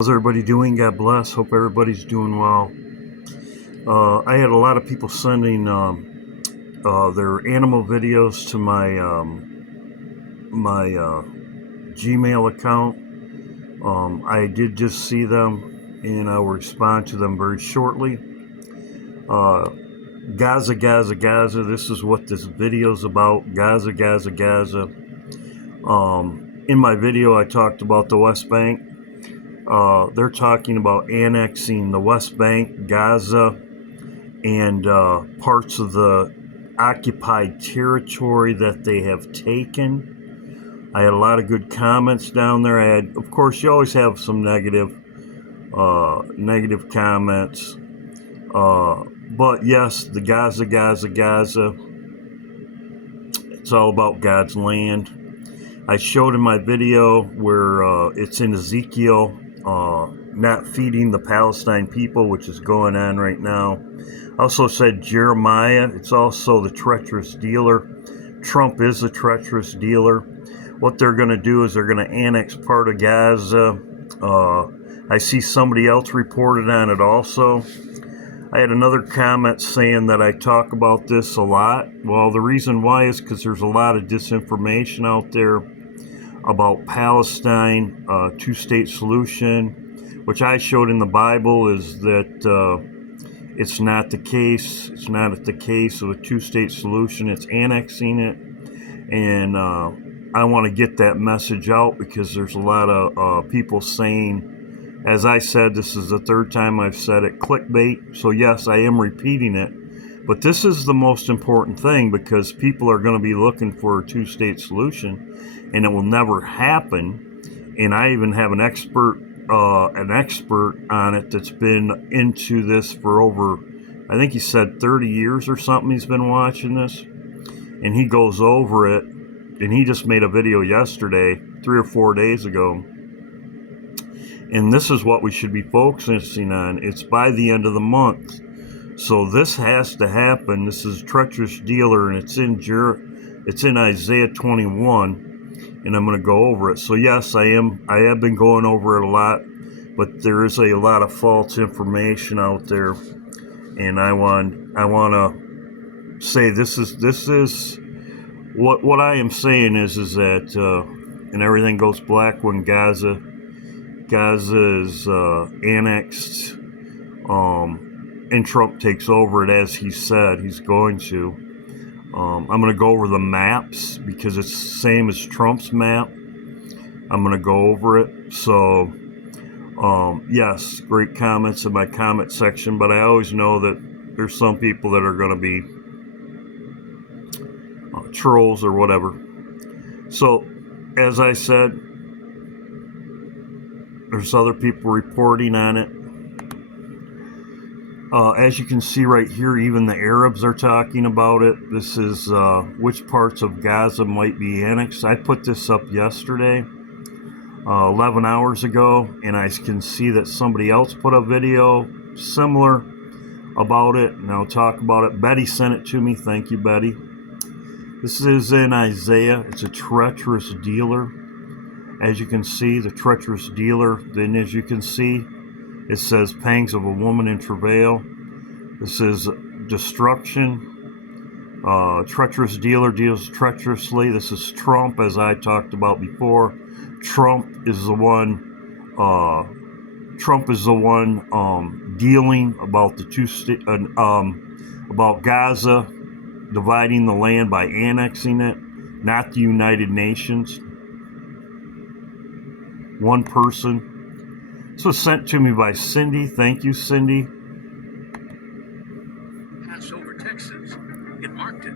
How's everybody doing? God bless. Hope everybody's doing well. I had a lot of people sending their animal videos to my Gmail account. I did just see them, and I will respond to them very shortly. Gaza, Gaza, Gaza. This is what this video is about. Gaza, Gaza, Gaza. In my video, I talked about the West Bank. They're talking about annexing the West Bank, Gaza, and parts of the occupied territory that they have taken. I had a lot of good comments down there. I had, of course, you always have some negative comments. But yes, the Gaza, Gaza, Gaza. It's all about God's land. I showed in my video where it's in Ezekiel, not feeding the Palestine people, which is going on right now. I also said Jeremiah. It's also the treacherous dealer. Trump is a treacherous dealer. What they're going to do is they're going to annex part of Gaza. I see somebody else reported on it also. I had another comment saying that I talk about this a lot. Well, the reason why is because there's a lot of disinformation out there about Palestine, two-state solution, which I showed in the Bible is that it's not the case. It's not the case of a two-state solution. It's annexing it. And I want to get that message out because there's a lot of people saying, as I said, this is the third time I've said it, clickbait. So yes, I am repeating it. But this is the most important thing because people are going to be looking for a two-state solution, and it will never happen. And I even have an expert on it that's been into this for over, I think he said 30 years or something. He's been watching this, and he goes over it. And he just made a video yesterday, 3 or 4 days ago. And this is what we should be focusing on. It's by the end of the month. So this has to happen. This is treacherous dealer, and it's in Isaiah 21, and I'm going to go over it. So yes, I have been going over it a lot, but there is a lot of false information out there, and I want to say this is what I am saying is that and everything goes black when Gaza is annexed, and Trump takes over it as he said he's going to. I'm going to go over the maps because it's the same as Trump's map. I'm going to go over it. So, yes, great comments in my comment section, but I always know that there's some people that are going to be trolls or whatever. So, as I said, there's other people reporting on it. As you can see right here, even the Arabs are talking about it. This is which parts of Gaza might be annexed. I put this up yesterday, 11 hours ago, and I can see that somebody else put a video similar about it, and I'll talk about it. Betty sent it to me. Thank you, Betty. This is in Isaiah. It's a treacherous dealer. As you can see, the treacherous dealer. Then as you can see, it says pangs of a woman in travail. This is destruction. Treacherous dealer deals treacherously. This is Trump, as I talked about before. Trump is the one dealing about about Gaza dividing the land by annexing it, not the United Nations. One person. This was sent to me by Cindy. Thank you, Cindy. Pass over Texas. It marked it.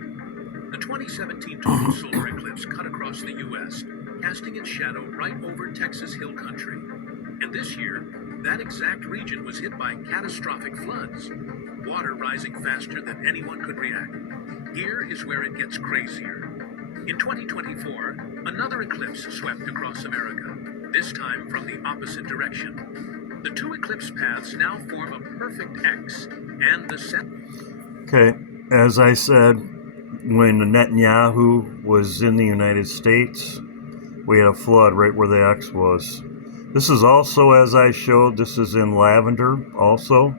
The 2017 total solar eclipse cut across the U.S., casting its shadow right over Texas Hill Country. And this year, that exact region was hit by catastrophic floods, water rising faster than anyone could react. Here is where it gets crazier. In 2024, another eclipse swept across America, this time from the opposite direction. The two eclipse paths now form a perfect X, and the set. Okay, as I said, when Netanyahu was in the United States, we had a flood right where the X was. This is also, as I showed, this is in lavender also.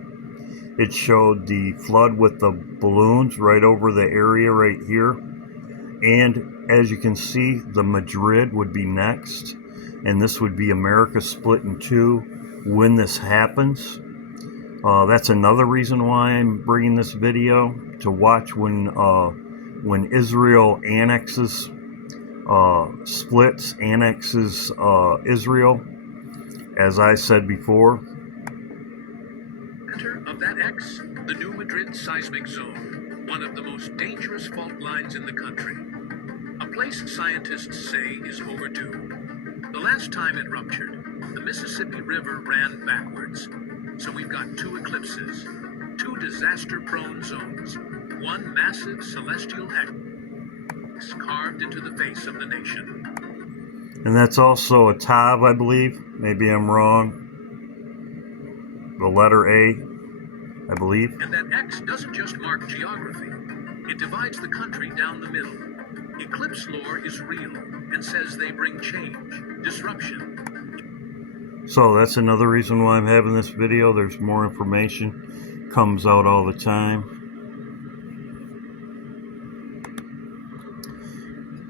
It showed the flood with the balloons right over the area right here. And as you can see, the Madrid would be next. And this would be America split in two when this happens. That's another reason why I'm bringing this video, to watch when Israel annexes, annexes Israel, as I said before. Center of that X, the new Madrid seismic zone, one of the most dangerous fault lines in the country. A place scientists say is overdue. The last time it ruptured, the Mississippi River ran backwards. So we've got two eclipses, two disaster-prone zones, one massive celestial X carved into the face of the nation. And that's also a Tav, I believe. Maybe I'm wrong. The letter A, I believe. And that X doesn't just mark geography. It divides the country down the middle. Eclipse lore is real and says they bring change, disruption. So that's another reason why I'm having this video. There's more information, comes out all the time.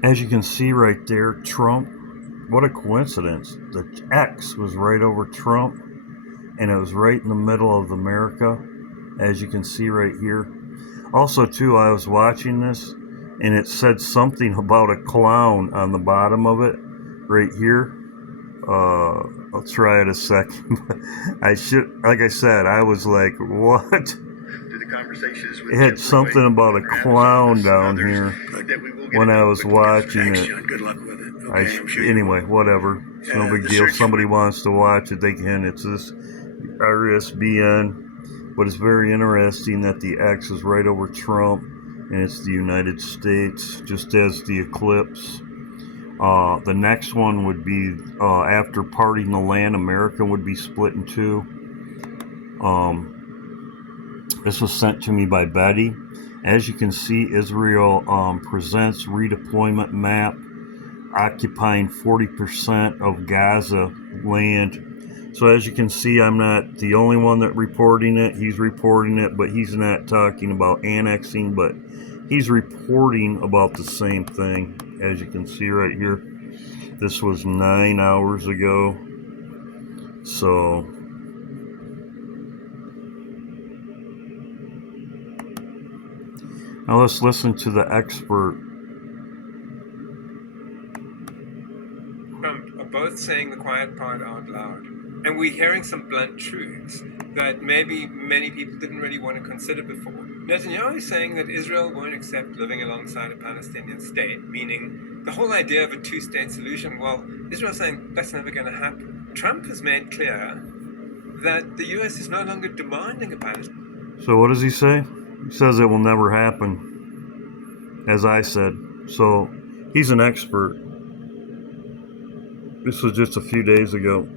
As you can see right there, Trump, what a coincidence. The X was right over Trump, and it was right in the middle of America, as you can see right here. Also too, I was watching this, and it said something about a clown on the bottom of it, right here. I'll try it a second. I should, like I said, I was like, what? The conversations with It had something about a clown down here when I was watching it. Good luck with it. Okay, I'm sure Anyway, whatever. It's no big deal. If somebody wants to watch it, they can. It's this RSBN. But it's very interesting that the X is right over Trump, and it's the United States, just as the Eclipse. The next one would be after parting the land, America would be split in two. This was sent to me by Betty. As you can see, Israel presents redeployment map occupying 40% of Gaza land. So as you can see, I'm not the only one that reporting it. He's reporting it, but he's not talking about annexing, but he's reporting about the same thing. As you can see right here, this was 9 hours ago. So now let's listen to the expert. Trump are both saying the quiet part out loud. And we're hearing some blunt truths that maybe many people didn't really want to consider before. Netanyahu is saying that Israel won't accept living alongside a Palestinian state, meaning the whole idea of a two-state solution. Well, Israel's saying that's never going to happen. Trump has made clear that the U.S. is no longer demanding a Palestinian. So what does he say? He says it will never happen, as I said. So he's an expert. This was just a few days ago.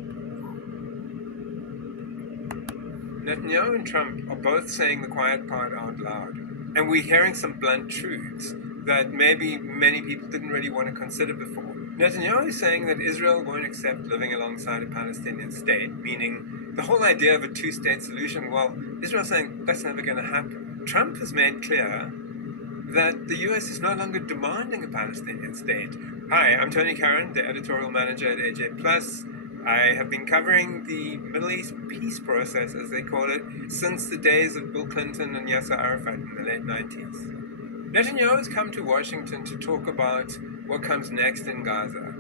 Netanyahu and Trump are both saying the quiet part out loud. And we're hearing some blunt truths that maybe many people didn't really want to consider before. Netanyahu is saying that Israel won't accept living alongside a Palestinian state, meaning the whole idea of a two-state solution. Well, Israel's saying that's never going to happen. Trump has made clear that the U.S. is no longer demanding a Palestinian state. Hi, I'm Tony Curran, the editorial manager at AJ Plus. I have been covering the Middle East peace process, as they call it, since the days of Bill Clinton and Yasser Arafat in the late 90s. Netanyahu has come to Washington to talk about what comes next in Gaza.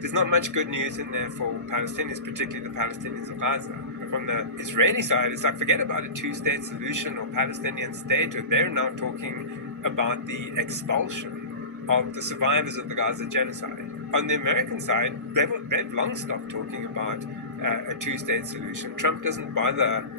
There's not much good news in there for Palestinians, particularly the Palestinians of Gaza. From the Israeli side, it's like, forget about a two-state solution or Palestinian state. They're now talking about the expulsion of the survivors of the Gaza genocide. On the American side, they've long stopped talking about a two-state solution. Trump doesn't bother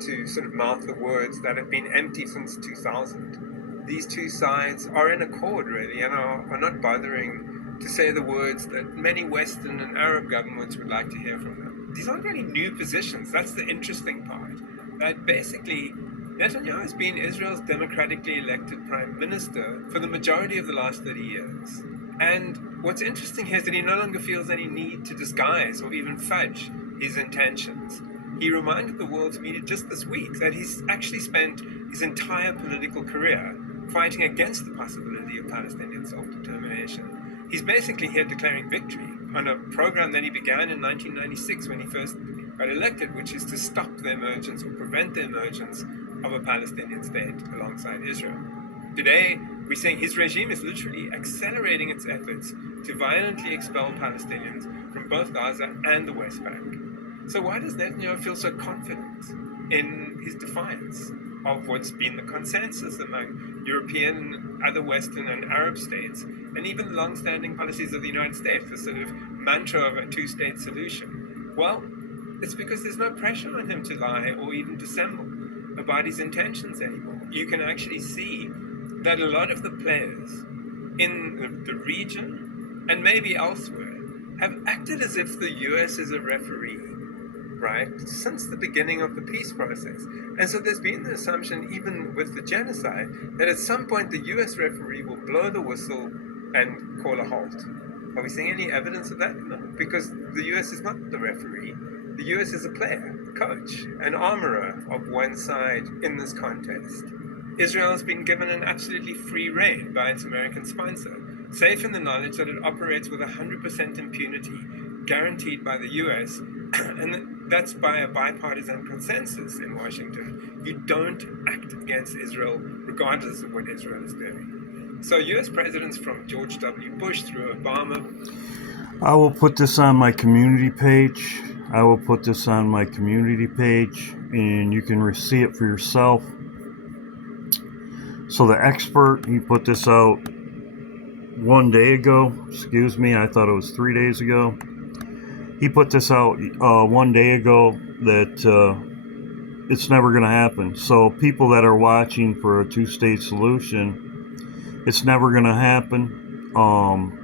to sort of mouth the words that have been empty since 2000. These two sides are in accord, really, and are not bothering to say the words that many Western and Arab governments would like to hear from them. These aren't really new positions. That's the interesting part. That basically, Netanyahu has been Israel's democratically elected prime minister for the majority of the last 30 years. And What's interesting here is that he no longer feels any need to disguise or even fudge his intentions. He reminded the world's media just this week that he's actually spent his entire political career fighting against the possibility of Palestinian self-determination. He's basically here declaring victory on a program that he began in 1996 when he first got elected, which is to stop the emergence or prevent the emergence of a Palestinian state alongside Israel. Today, we're saying his regime is literally accelerating its efforts to violently expel Palestinians from both Gaza and the West Bank. So why does Netanyahu feel so confident in his defiance of what's been the consensus among European, other Western and Arab states, and even the long-standing policies of the United States, the sort of mantra of a two-state solution? Well, it's because there's no pressure on him to lie or even dissemble about his intentions anymore. You can actually see that a lot of the players in the region and maybe elsewhere have acted as if the US is a referee, right, since the beginning of the peace process. And so there's been the assumption, even with the genocide, that at some point the US referee will blow the whistle and call a halt. Are we seeing any evidence of that? No, because the US is not the referee. The US is a player, a coach, an armorer of one side in this contest. Israel has been given an absolutely free rein by its American sponsor, safe in the knowledge that it operates with 100% impunity, guaranteed by the US, and that's by a bipartisan consensus in Washington. You don't act against Israel regardless of what Israel is doing. So US presidents from George W. Bush through Obama. I will put this on my community page. And you can see it for yourself. So the expert, he put this out 1 day ago. Excuse me, I thought it was 3 days ago. He put this out 1 day ago that it's never going to happen. So people that are watching for a two-state solution, it's never going to happen.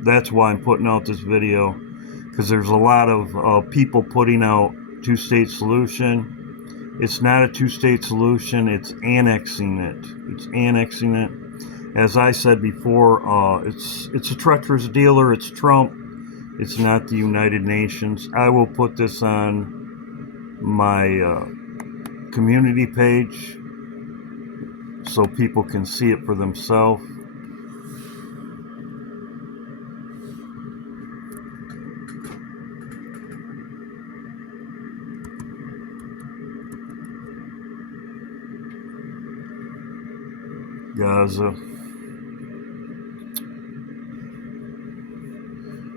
That's why I'm putting out this video, because there's a lot of people putting out two-state solution. It's not a two-state solution. It's annexing it. As I said before, it's a treacherous dealer. It's Trump. It's not the United Nations. I will put this on my community page so people can see it for themselves. Gaza.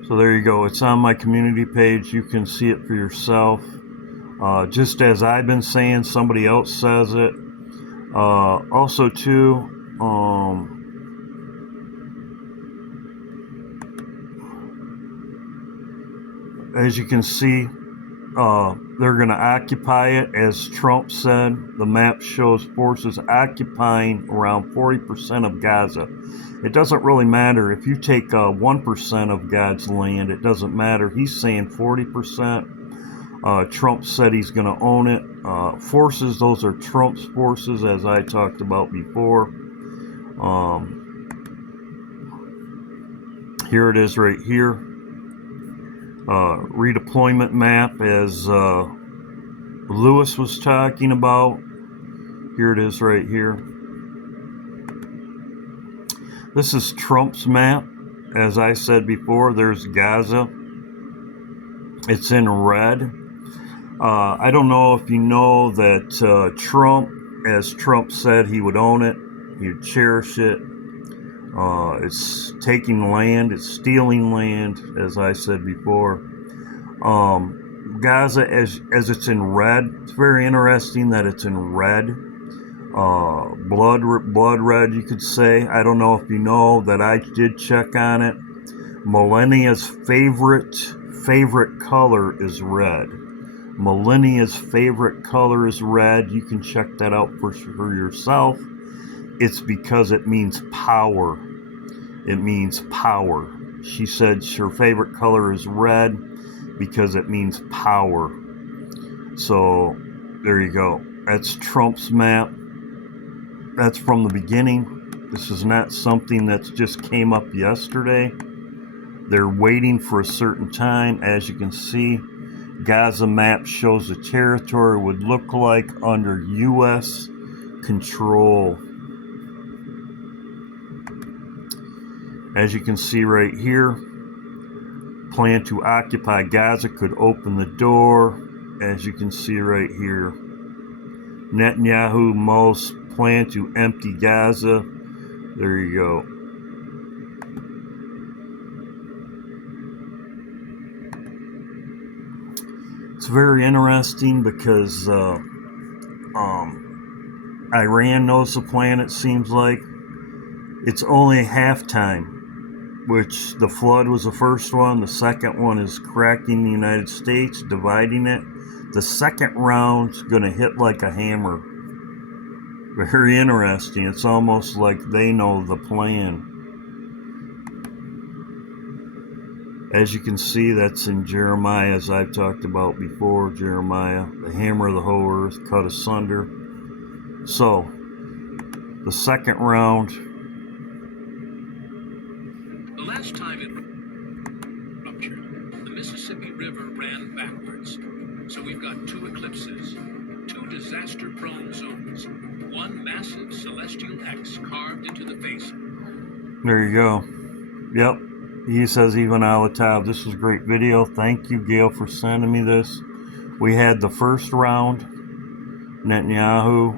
So there you go. It's on my community page. You can see it for yourself. Just as I've been saying, somebody else says it. Also, too, as you can see, they're going to occupy it. As Trump said, the map shows forces occupying around 40% of Gaza. It doesn't really matter if you take 1% of God's land. It doesn't matter. He's saying 40%. Trump said he's going to own it. Forces, those are Trump's forces, as I talked about before. Here it is right here. Redeployment map, as Lewis was talking about. Here it is right here. This is Trump's map. As I said before, there's Gaza. It's in red. I don't know if you know that Trump, as Trump said, he would own it. He would cherish it. It's taking land. It's stealing land, as I said before. Gaza, as it's in red. It's very interesting that it's in red. Blood red, you could say. I don't know if you know that I did check on it. Melania's favorite color is red. Melania's favorite color is red. You can check that out for yourself. It's because it means power. It means power. She said her favorite color is red because it means power. So there you go. That's Trump's map. That's from the beginning. This is not something that just came up yesterday. They're waiting for a certain time. As you can see, Gaza map shows the territory would look like under U.S. control. As you can see right here, plan to occupy Gaza could open the door. As you can see right here, Netanyahu most plan to empty Gaza. There you go. It's very interesting because Iran knows the plan, it seems like. It's only halftime, which the flood was the first one. The second one is cracking the United States, dividing it. The second round's going to hit like a hammer. Very interesting. It's almost like they know the plan. As you can see, that's in Jeremiah, as I've talked about before. Jeremiah, the hammer of the whole earth, cut asunder. So, the second round. The last time it ruptured, the Mississippi River ran backwards. So we've got 2 eclipses, 2 disaster-prone zones, 1 massive celestial X carved into the face. There you go. Yep. He says even out of top. This was a great video. Thank you, Gail, for sending me this. We had the first round. Netanyahu,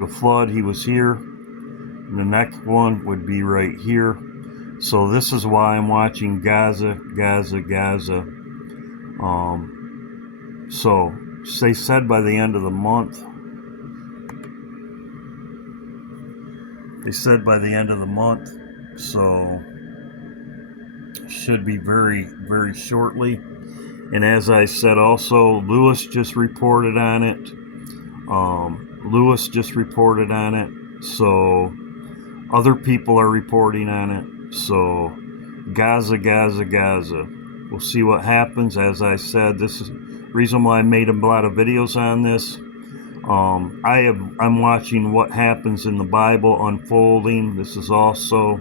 the flood, he was here. And the next one would be right here. So this is why I'm watching Gaza. So they said by the end of the month. So should be very, very shortly. And as I said also, Lewis just reported on it. So other people are reporting on it. So Gaza. We'll see what happens. As I said, this is the reason why I made a lot of videos on this. I'm watching what happens in the Bible unfolding. This is also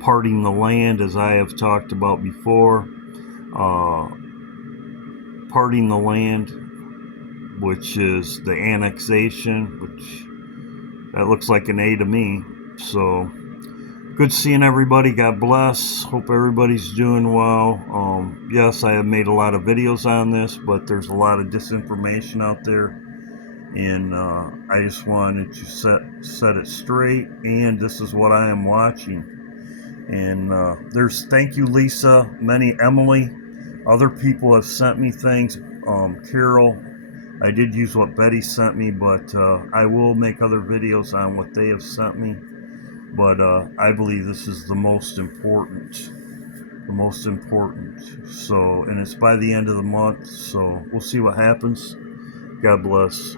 parting the land, as I have talked about before. Parting the land, which is the annexation, which that looks like an A to me. So good seeing everybody. God bless. Hope everybody's doing well. Yes, I have made a lot of videos on this, but there's a lot of disinformation out there. And I just wanted to set it straight, and this is what I am watching. And thank you, Lisa, Emily, other people have sent me things. Carol, I did use what Betty sent me, but I will make other videos on what they have sent me. But I believe this is the most important. So, and it's by the end of the month, so we'll see what happens. God bless.